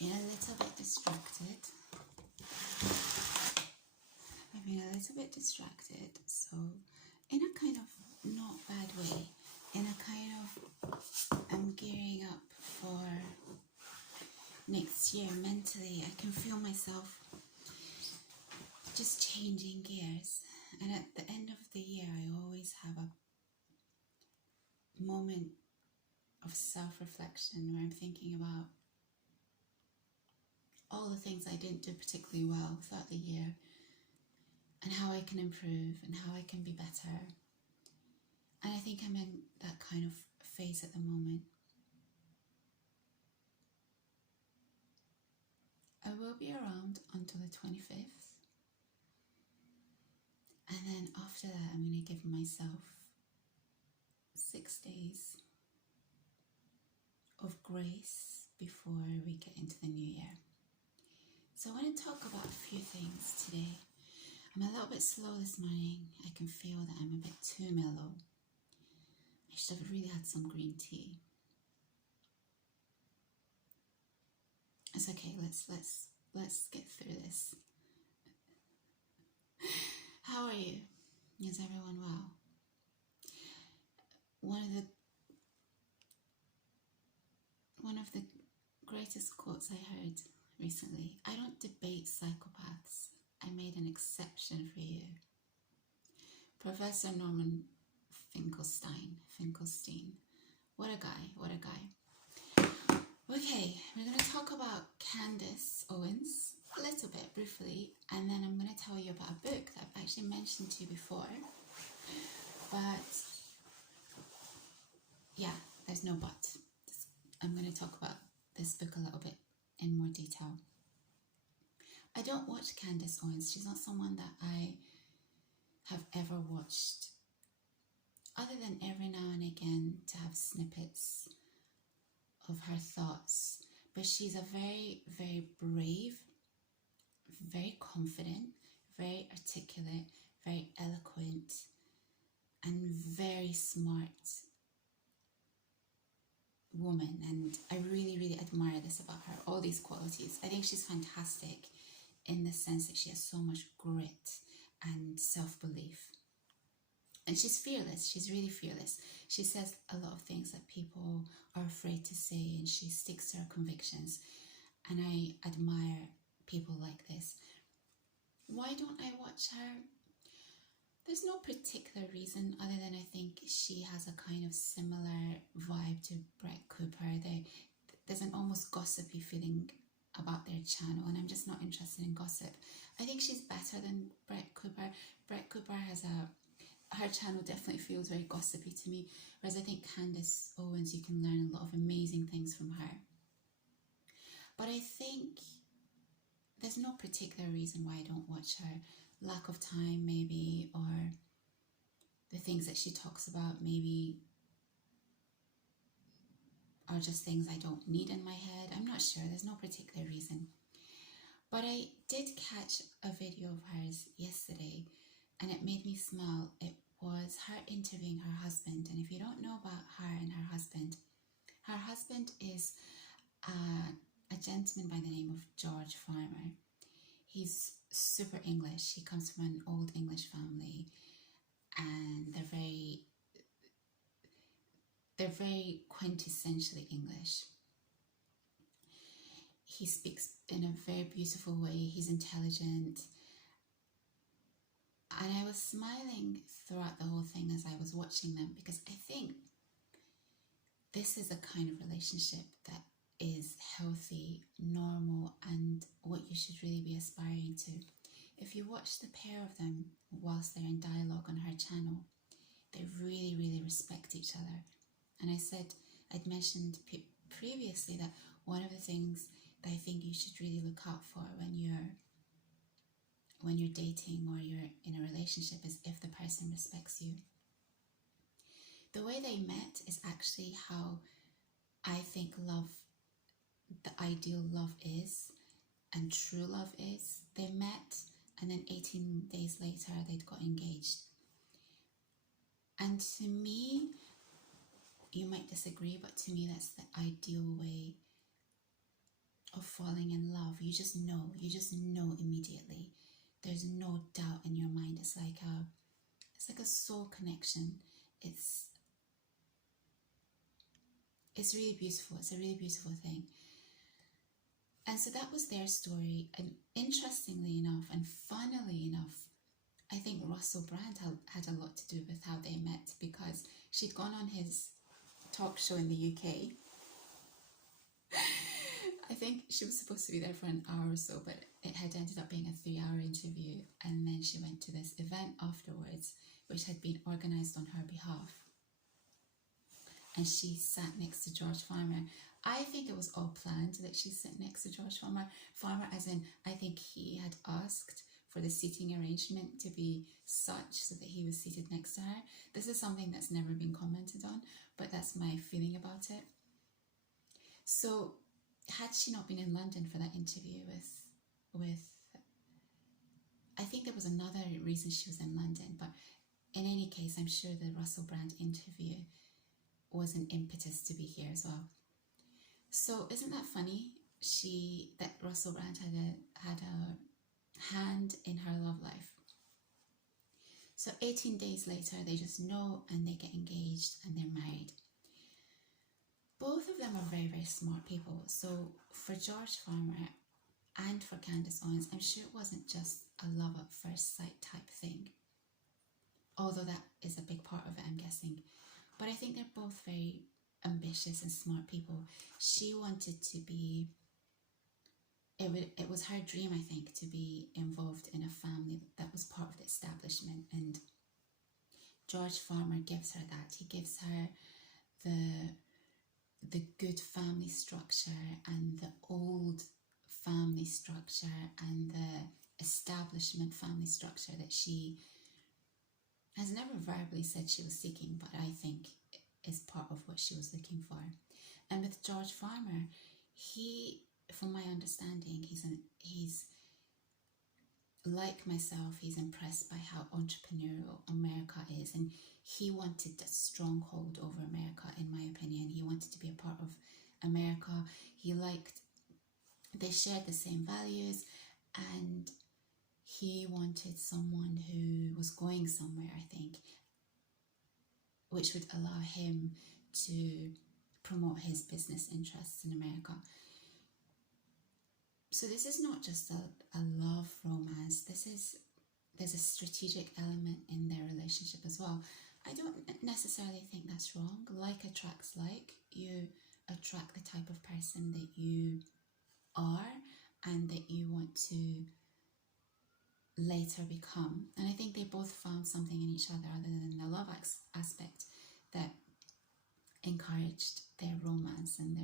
been a little bit distracted. So in a kind of not bad way, in a kind of I'm gearing up for next year mentally. I can feel myself just changing gears. And at the end of the year, I always have a moment of self-reflection where I'm thinking about all the things I didn't do particularly well throughout the year and how I can improve and how I can be better. And I think I'm in that kind of phase at the moment. I will be around until the 25th. And then after that, I'm going to give myself 6 days of grace before we get into the new year. So I want to talk about a few things today. I'm a little bit slow this morning. I can feel that I'm a bit too mellow. I should have really had some green tea. It's okay, let's get through this. How are you? Is everyone well? One of the greatest quotes I heard recently: I don't debate psychopaths. I made an exception for you. Professor Norman Finkelstein. What a guy. Okay, we're going to talk about Candace Owens a little bit briefly, and then I'm going to tell you about a book that I've actually mentioned to you before. But yeah, there's no but. I'm going to talk about this book a little bit in more detail. I don't watch Candace Owens. She's not someone that I have ever watched, other than every now and again to have snippets of her thoughts. But she's a very, very brave, very confident, very articulate, very eloquent, and very smart woman. And I really, really admire this about her, all these qualities. I think she's fantastic in the sense that she has so much grit and self-belief. And she's fearless. She's really fearless. She says a lot of things that people are afraid to say, and she sticks to her convictions. And I admire people like this. Why don't I watch her? There's no particular reason other than I think she has a kind of similar vibe to Brett Cooper. There's an almost gossipy feeling about their channel, and I'm just not interested in gossip. I think she's better than Brett Cooper. Brett Cooper has her channel definitely feels very gossipy to me, whereas I think Candace Owens, you can learn a lot of amazing things from her. But I think there's no particular reason why I don't watch her. Lack of time maybe, or the things that she talks about maybe are just things I don't need in my head. I'm not sure. There's no particular reason. But I did catch a video of hers yesterday, and it made me smile. It was her interviewing her husband. And if you don't know about her and her husband is a gentleman by the name of George Farmer. He's super English. He comes from an old English family, and they're very quintessentially English. He speaks in a very beautiful way. He's intelligent. And I was smiling throughout the whole thing as I was watching them, because I think this is a kind of relationship that is healthy, normal, and what you should really be aspiring to. If you watch the pair of them whilst they're in dialogue on her channel, they really, really respect each other. And I'd mentioned previously that one of the things that I think you should really look out for when you're dating or you're in a relationship is if the person respects you. The way they met is actually how I think the ideal love is and true love is. They met, and then 18 days later they'd got engaged. And to me, you might disagree, but to me that's the ideal way of falling in love, you just know immediately. There's no doubt in your mind. It's like a soul connection. It's really beautiful. It's a really beautiful thing. And so that was their story. And interestingly enough, and funnily enough, I think Russell Brand had a lot to do with how they met, because she'd gone on his talk show in the UK. I think she was supposed to be there for an hour or so, but it had ended up being a 3-hour interview. And then she went to this event afterwards, which had been organised on her behalf. And she sat next to George Farmer. I think it was all planned that she sit next to George Farmer, as in, I think he had asked for the seating arrangement to be such so that he was seated next to her. This is something that's never been commented on, but that's my feeling about it. So had she not been in London for that interview with I think there was another reason she was in London, but in any case, I'm sure the Russell Brand interview was an impetus to be here as well. So isn't that funny? That Russell Brand had a hand in her love life. So 18 days later, they just know and they get engaged and they're married. Both of them are very, very smart people. So for George Farmer and for Candace Owens, I'm sure it wasn't just a love at first sight type thing. Although that is a big part of it, I'm guessing. But I think they're both very ambitious and smart people. She wanted to be, it was her dream, I think, to be involved in a family that was part of the establishment. And George Farmer gives her that. He gives her the good family structure and the old family structure and the establishment family structure that she has never verbally said she was seeking, but I think is part of what she was looking for. And with George Farmer, he, from my understanding, he's like myself, he's impressed by how entrepreneurial America is, and he wanted a stronghold over America, in my opinion. He wanted to be a part of America. They shared the same values, and he wanted someone who was going somewhere, I think, which would allow him to promote his business interests in America. So this is not just a love romance. There's a strategic element in their relationship as well. I don't necessarily think that's wrong. Like attracts like. You attract the type of person that you are and that you want to later become. And I think they both found something in each other other than the love aspect that encouraged their romance and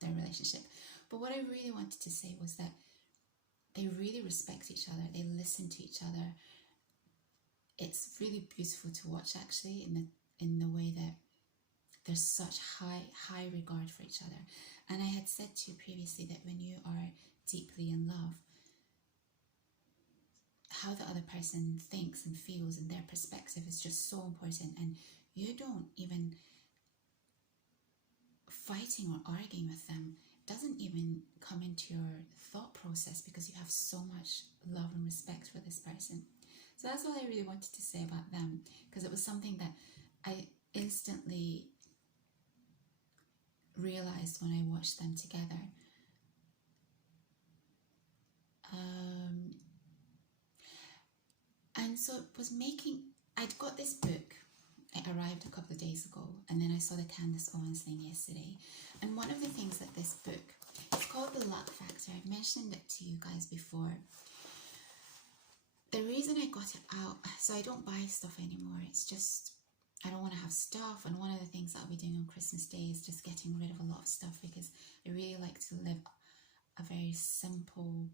their relationship. But what I really wanted to say was that they really respect each other. They listen to each other. It's really beautiful to watch, actually, in the way that there's such high regard for each other. And I had said to you previously that when you are deeply in love, how the other person thinks and feels and their perspective is just so important. And you don't even, fighting or arguing with them doesn't even come into your thought process, because you have so much love and respect for this person. So that's all I really wanted to say about them, because it was something that I instantly realized when I watched them together. And so it was I'd got this book. It arrived a couple of days ago, and then I saw the Candace Owens thing yesterday. And one of the things that this book, it's called The Luck Factor. I've mentioned it to you guys before. The reason I got it out, so I don't buy stuff anymore. It's just, I don't want to have stuff. And one of the things that I'll be doing on Christmas Day is just getting rid of a lot of stuff, because I really like to live a very simple,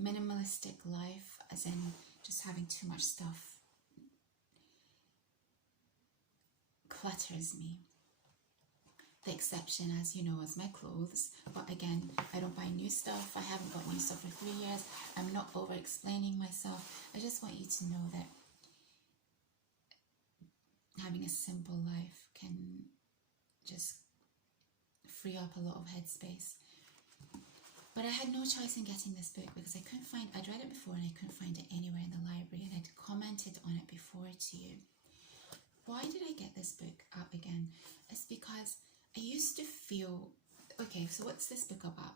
minimalistic life, as in just having too much stuff clutters me. The exception, as you know, is my clothes. But again, I don't buy new stuff. I haven't got new stuff for 3 years. I'm not over explaining myself. I just want you to know that having a simple life can just free up a lot of headspace. But I had no choice in getting this book because I'd read it before and I couldn't find it anywhere in the library, and I'd commented on it before to you. Why did I get this book out again? It's because I used to feel, okay, so what's this book about?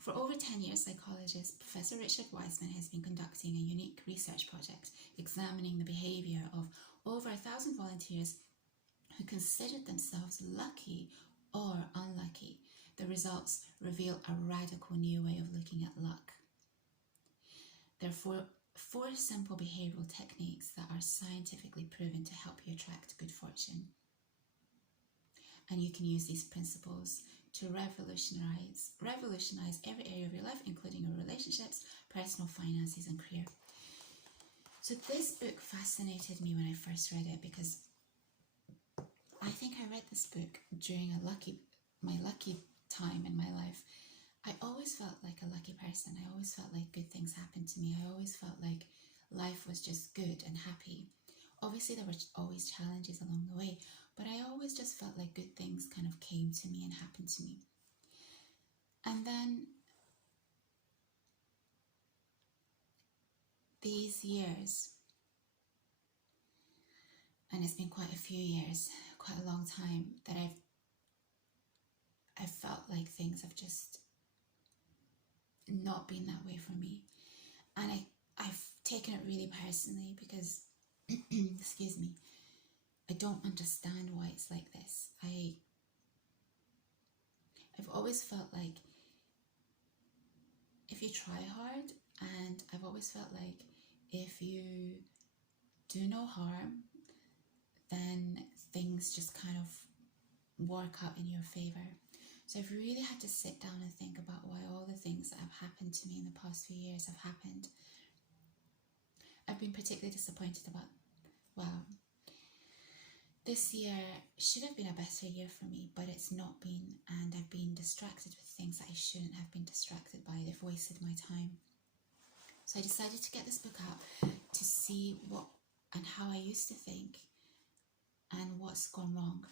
For over 10 years, psychologist Professor Richard Wiseman has been conducting a unique research project examining the behaviour of over 1,000 volunteers who considered themselves lucky or unlucky. The results reveal a radical new way of looking at luck. There are four simple behavioural techniques that are scientifically proven to help you attract good fortune. And you can use these principles to revolutionize every area of your life, including your relationships, personal finances, and career. So this book fascinated me when I first read it because I think I read this book during my lucky time in my life. I always felt like a lucky person. I always felt like good things happened to me. I always felt like life was just good and happy. Obviously, there were always challenges along the way, but I always just felt like good things kind of came to me and happened to me. And then these years, and it's been quite a few years, quite a long time, that I've felt like things have just not been that way for me. And I've taken it really personally because, excuse me, I don't understand why it's like this. I've always felt like if you try hard, and I've always felt like if you do no harm, then things just kind of work out in your favour. So I've really had to sit down and think about why all the things that have happened to me in the past few years have happened. I've been particularly disappointed about, well, this year should have been a better year for me, but it's not been, and I've been distracted with things that I shouldn't have been distracted by. They've wasted my time. So I decided to get this book out to see what and how I used to think and what's gone wrong.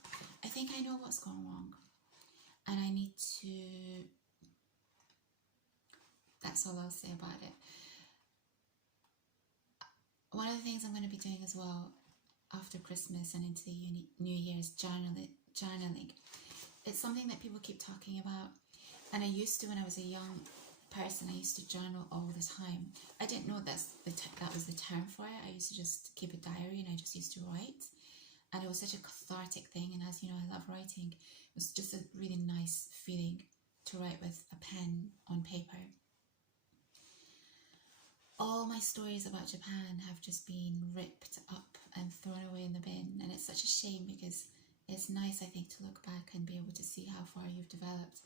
I think I know what's gone wrong, and I need to, that's all I'll say about it. One of the things I'm going to be doing as well after Christmas and into the New Year's, journaling. It's something that people keep talking about, and I used to, when I was a young person, I used to journal all the time. I didn't know that was the term for it. I used to just keep a diary and I just used to write, and it was such a cathartic thing. And as you know, I love writing. It was just a really nice feeling to write with a pen on paper. All my stories about Japan have just been ripped up and thrown away in the bin, and it's such a shame because it's nice, I think, to look back and be able to see how far you've developed.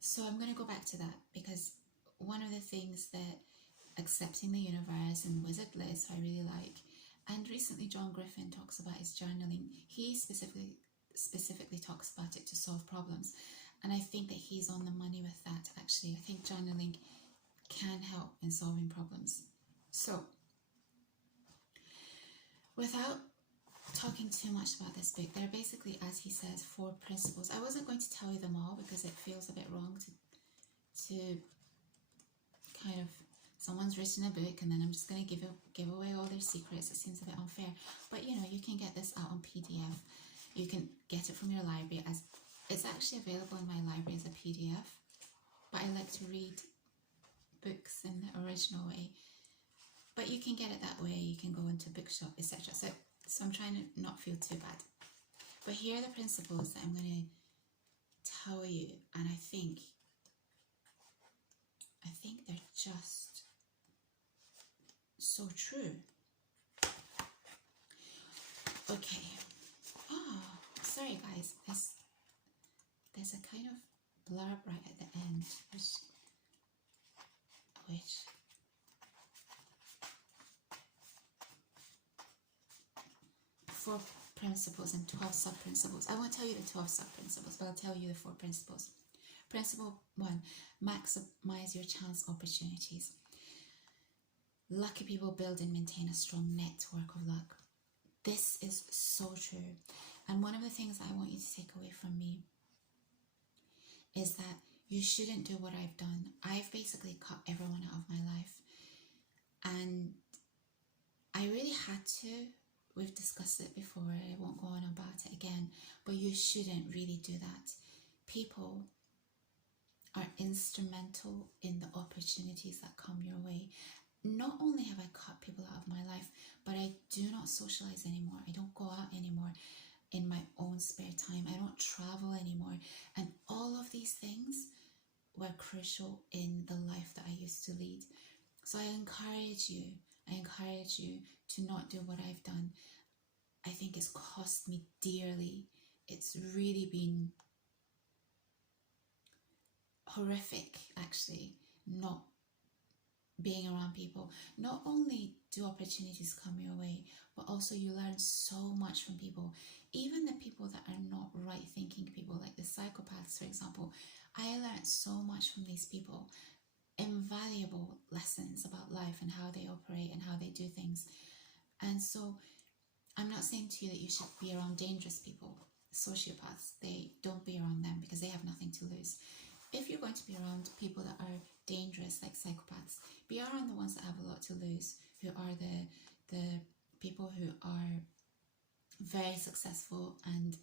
So I'm going to go back to that because one of the things that Accepting the Universe and Wizard Liz, I really like, and recently John Griffin talks about his journaling. He specifically talks about it to solve problems, and I think that he's on the money with that. Actually, I think journaling can help in solving problems. So, without talking too much about this book, there are basically, as he says, 4 principles. I wasn't going to tell you them all because it feels a bit wrong to kind of, someone's written a book and then I'm just going to give away all their secrets. It seems a bit unfair. But you know, you can get this out on PDF. You can get it from your library. As it's actually available in my library as a PDF, but I like to read books in the original way. But you can get it that way. You can go into a bookshop, etc. So I'm trying to not feel too bad. But here are the principles that I'm going to tell you, and I think they're just so true. Okay. Oh, sorry guys. There's a kind of blurb right at the end, which 4 principles and 12 sub-principles. I won't tell you the 12 sub-principles, but I'll tell you the 4 principles. Principle 1, maximize your chance opportunities. Lucky people build and maintain a strong network of luck. This is so true. And one of the things I want you to take away from me is that You shouldn't do what I've done. I've basically cut everyone out of my life. And I really had to. We've discussed it before. I won't go on about it again. But you shouldn't really do that. People are instrumental in the opportunities that come your way. Not only have I cut people out of my life, but I do not socialize anymore. I don't go out anymore in my own spare time. I don't travel anymore. And all of these things were crucial in the life that I used to lead. So I encourage you to not do what I've done. I think it's cost me dearly. It's really been horrific, actually, not being around people. Not only do opportunities come your way, but also you learn so much from people. Even the people that are not right thinking people, like the psychopaths, for example. I learned so much from these people. Invaluable lessons about life and how they operate and how they do things. And so I'm not saying to you that you should be around dangerous people, sociopaths. Don't be around them because they have nothing to lose. If you're going to be around people that are dangerous, like psychopaths, be around the ones that have a lot to lose, who are the people who are very successful and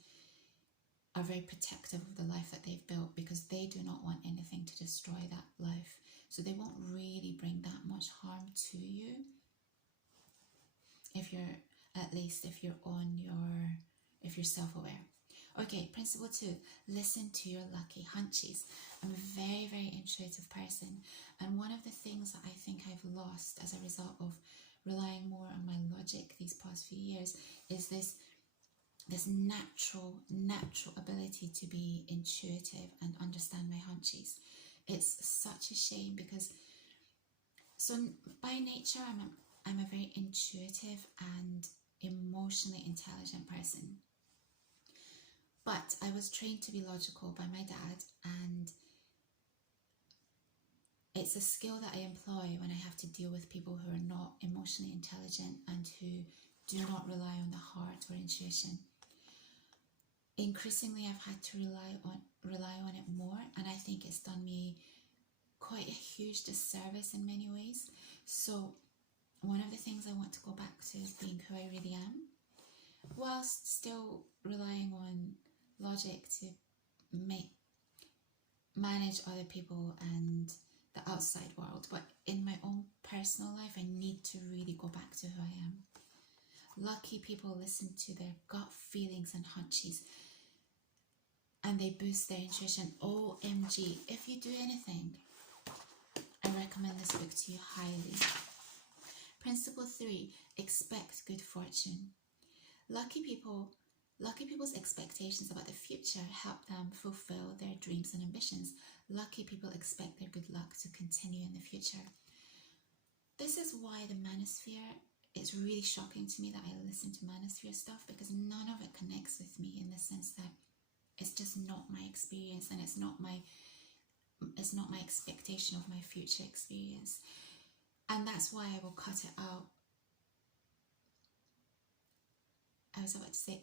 are very protective of the life that they've built, because they do not want anything to destroy that life. So they won't really bring that much harm to you if you're self-aware. Okay, principle 2, listen to your lucky hunches. I'm a very, very intuitive person, and one of the things that I think I've lost as a result of relying more on my logic these past few years is this natural ability to be intuitive and understand my hunches. It's such a shame because, so by nature, I'm a very intuitive and emotionally intelligent person. But I was trained to be logical by my dad, and it's a skill that I employ when I have to deal with people who are not emotionally intelligent and who do not rely on the heart or intuition. Increasingly, I've had to rely on it more, and I think it's done me quite a huge disservice in many ways. So one of the things I want to go back to is being who I really am, whilst still relying on logic to manage other people and the outside world. But in my own personal life, I need to really go back to who I am. Lucky people listen to their gut feelings and hunches, and they boost their intuition. OMG, if you do anything, I recommend this book to you highly. Principle 3, expect good fortune. Lucky people's expectations about the future help them fulfill their dreams and ambitions. Lucky people expect their good luck to continue in the future. This is why the manosphere, it's really shocking to me that I listen to manosphere stuff, because none of it connects with me in the sense that it's just not my experience, and it's not my expectation of my future experience. And that's why I will cut it out. I was about to say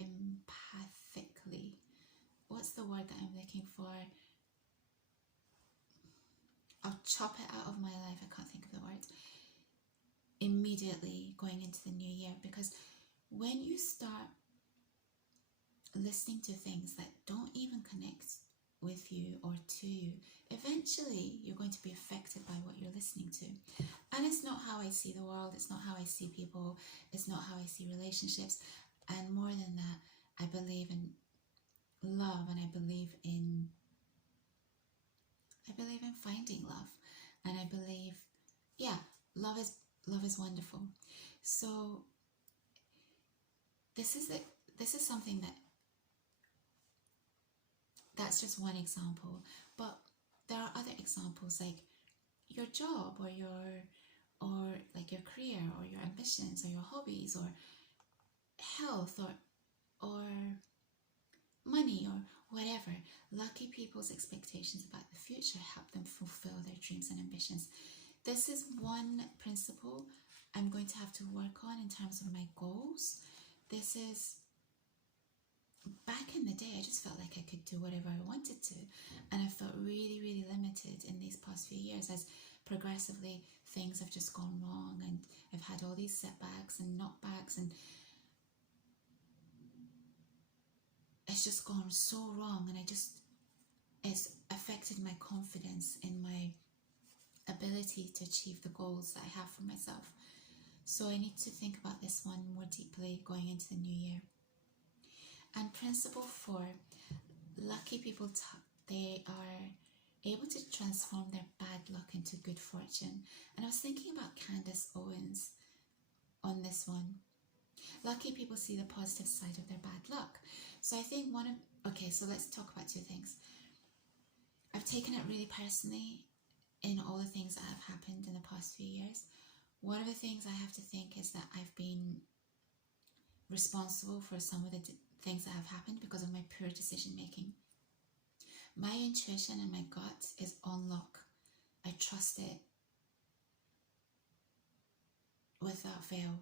empathically. What's the word that I'm looking for? I'll chop it out of my life. I can't think of the word. Immediately going into the new year, because when you start listening to things that don't even connect with you or to you, eventually you're going to be affected by what you're listening to. And it's not how I see the world, it's not how I see people, it's not how I see relationships. And more than that, I believe in love, and I believe in finding love. And I believe, love is wonderful. So this is something that's just one example, but there are other examples, like your job or like your career or your ambitions or your hobbies or health or money or whatever. Lucky people's expectations about the future help them fulfill their dreams and ambitions. This is one principle I'm going to have to work on in terms of my goals. This is, back in the day, I just felt like I could do whatever I wanted to, and I felt past few years, as progressively things have just gone wrong, and I've had all these setbacks and knockbacks, and it's just gone so wrong, and it's affected my confidence in my ability to achieve the goals that I have for myself. So I need to think about this one more deeply going into the new year. And principle 4, lucky people, they are able to transform their bad luck into good fortune. And I was thinking about Candace Owens on this one. Lucky people see the positive side of their bad luck. So I think so let's talk about two things. I've taken it really personally in all the things that have happened in the past few years. One of the things I have to think is that I've been responsible for some of the things that have happened because of my poor decision making. My intuition and my gut is on lock. I trust it without fail.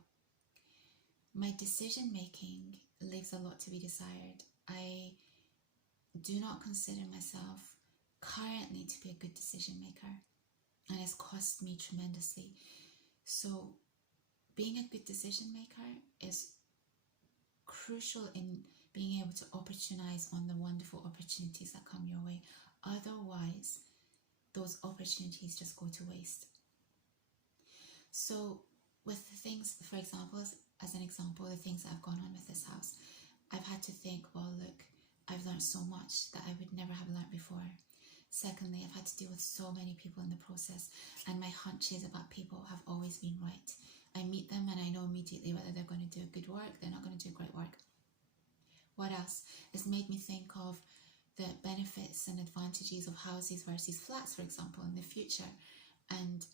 My decision making leaves a lot to be desired. I do not consider myself currently to be a good decision maker, and it's cost me tremendously. So being a good decision maker is crucial in being able to opportunize on the wonderful opportunities that come your way. Otherwise, those opportunities just go to waste. So with the things, for example, as an example, the things that have gone on with this house, I've had to think, well, look, I've learned so much that I would never have learned before. Secondly, I've had to deal with so many people in the process, and my hunches about people have always been right. I meet them and I know immediately whether they're going to do good work, they're not going to do great work. What else? It's made me think of the benefits and advantages of houses versus flats, for example, in the future. And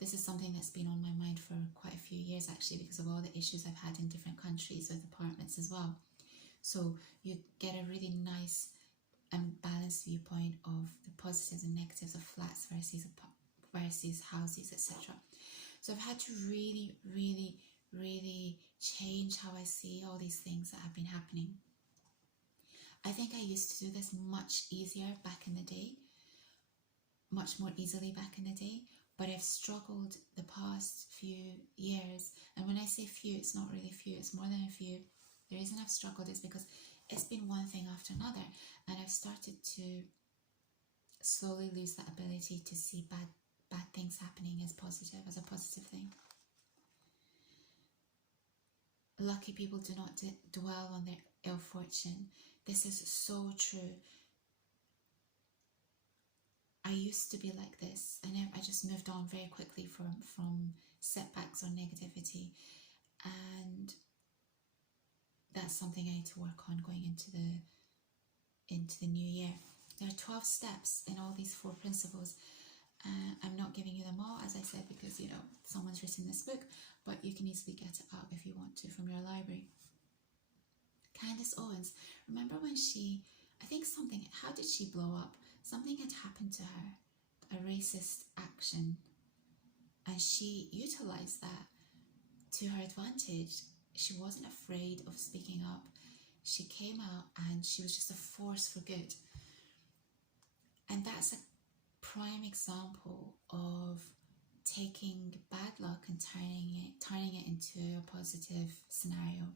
this is something that's been on my mind for quite a few years, actually, because of all the issues I've had in different countries with apartments as well. So you get a really nice and balanced viewpoint of the positives and negatives of flats versus houses, etc. So I've had to really, really, really change how I see all these things that have been happening. I think I used to do this much easier back in the day, much more easily back in the day, but I've struggled the past few years. And when I say few, it's not really few, it's more than a few. The reason I've struggled is because it's been one thing after another, and I've started to slowly lose that ability to see bad things happening as a positive thing. Lucky people do not dwell on their ill fortune. This is so true. I used to be like this, and I just moved on very quickly from setbacks or negativity, and that's something I need to work on going into the new year. There are 12 steps in all these 4 principles. I'm not giving you them all, as I said, because someone's written this book, but you can easily get it out if you want to from your library. Candace Owens, remember when how did she blow up? Something had happened to her, a racist action, and she utilized that to her advantage. She wasn't afraid of speaking up. She came out and she was just a force for good. And that's a prime example of taking bad luck and turning it into a positive scenario.